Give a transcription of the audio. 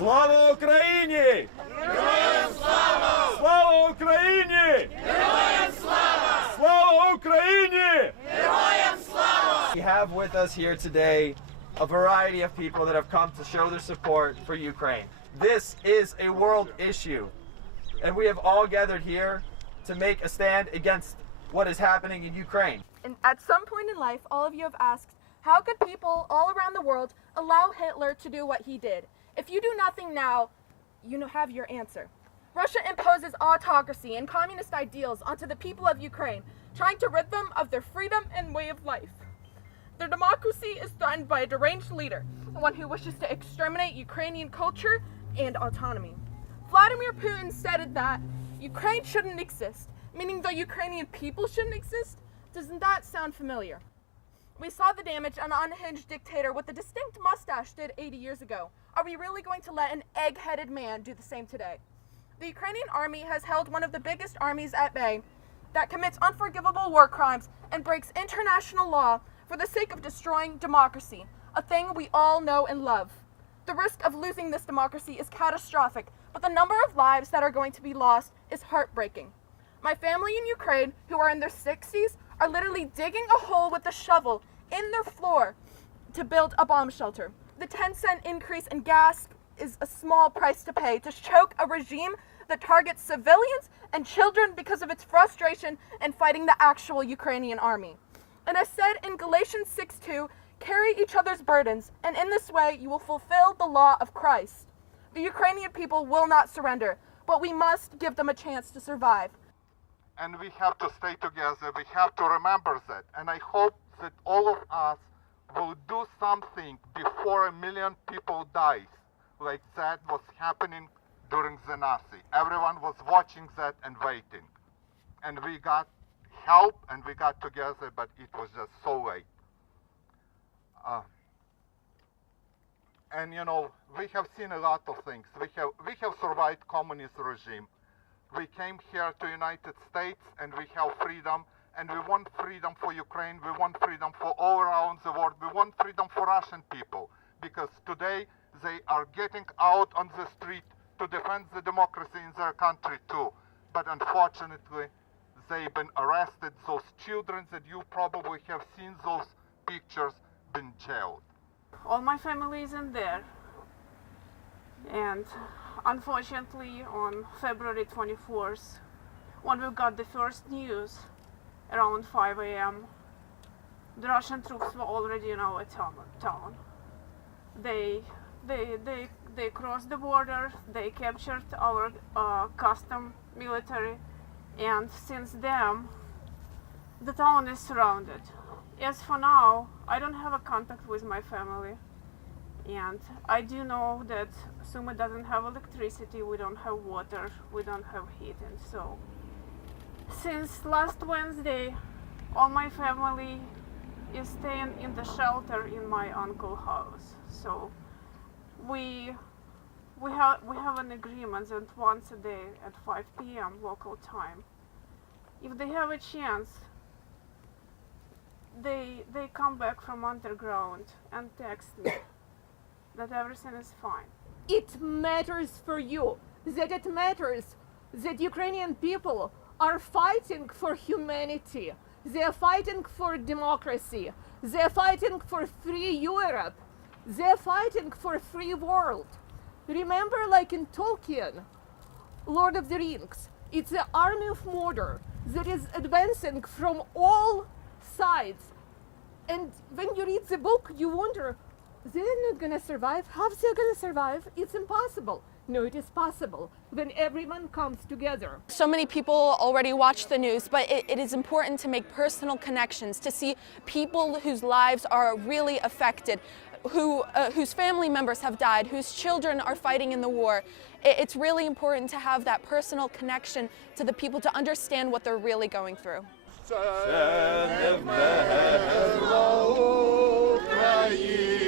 Слава Україні! Героям слава! Слава Україні! Героям слава! Слава Україні! Героям слава! We have with us here today a variety of people that have come to show their support for Ukraine. This is a world issue, and we have all gathered here to make a stand against what is happening in Ukraine. And at some point in life, all of you have asked, how could people all around the world allow Hitler to do what he did? If you do nothing now, you have your answer. Russia imposes autocracy and communist ideals onto the people of Ukraine, trying to rid them of their freedom and way of life. Their democracy is threatened by a deranged leader, one who wishes to exterminate Ukrainian culture and autonomy. Vladimir Putin said that Ukraine shouldn't exist, meaning the Ukrainian people shouldn't exist. Doesn't that sound familiar? We saw the damage an unhinged dictator with a distinct mustache did 80 years ago. Are we really going to let an egg-headed man do the same today? The Ukrainian army has held one of the biggest armies at bay that commits unforgivable war crimes and breaks international law for the sake of destroying democracy, a thing we all know and love. The risk of losing this democracy is catastrophic, but the number of lives that are going to be lost is heartbreaking. My family in Ukraine, who are in their 60s, are literally digging a hole with a shovel in their floor to build a bomb shelter. The 10-cent increase in gas is a small price to pay to choke a regime that targets civilians and children because of its frustration in fighting the actual Ukrainian army. And as said in Galatians 6:2, carry each other's burdens, and in this way you will fulfill the law of Christ. The Ukrainian people will not surrender, but we must give them a chance to survive. And we have to stay together. We have to remember that. And I hope that all of us will do something before 1 million people dies, like that was happening during the Nazi. Everyone was watching that and waiting. And we got help and we got together, but it was just so late. And you know, we have seen a lot of things. We have survived communist regime. We came here to United States and we have freedom, and we want freedom for Ukraine, we want freedom for all around the world, we want freedom for Russian people, because today they are getting out on the street to defend the democracy in their country too. But unfortunately, they've been arrested. Those children that you probably have seen those pictures been jailed. All my family is in there, and unfortunately on February 24th, when we got the first news around 5 a.m., the Russian troops were already in our town. They crossed the border, they captured our custom military, and since then the town is surrounded. As for now, I don't have a contact with my family, and I do know that Sumy doesn't have electricity, we don't have water, we don't have heating. So since last Wednesday, all my family is staying in the shelter in my uncle's house. So we have an agreement that once a day at 5 p.m. local time, if they have a chance, they come back from underground and text me that everything is fine. It matters for you, that it matters that Ukrainian people are fighting for humanity. They are fighting for democracy. They are fighting for free Europe. They are fighting for a free world. Remember, like in Tolkien, Lord of the Rings, it's the army of Mordor that is advancing from all sides. And when you read the book, you wonder, they're not going to survive. How are they going to survive? It's impossible. No, it is possible when everyone comes together. So many people already watch the news, but it is important to make personal connections, to see people whose lives are really affected, whose family members have died, whose children are fighting in the war. It's really important to have that personal connection to the people, to understand what they're really going through. Україні!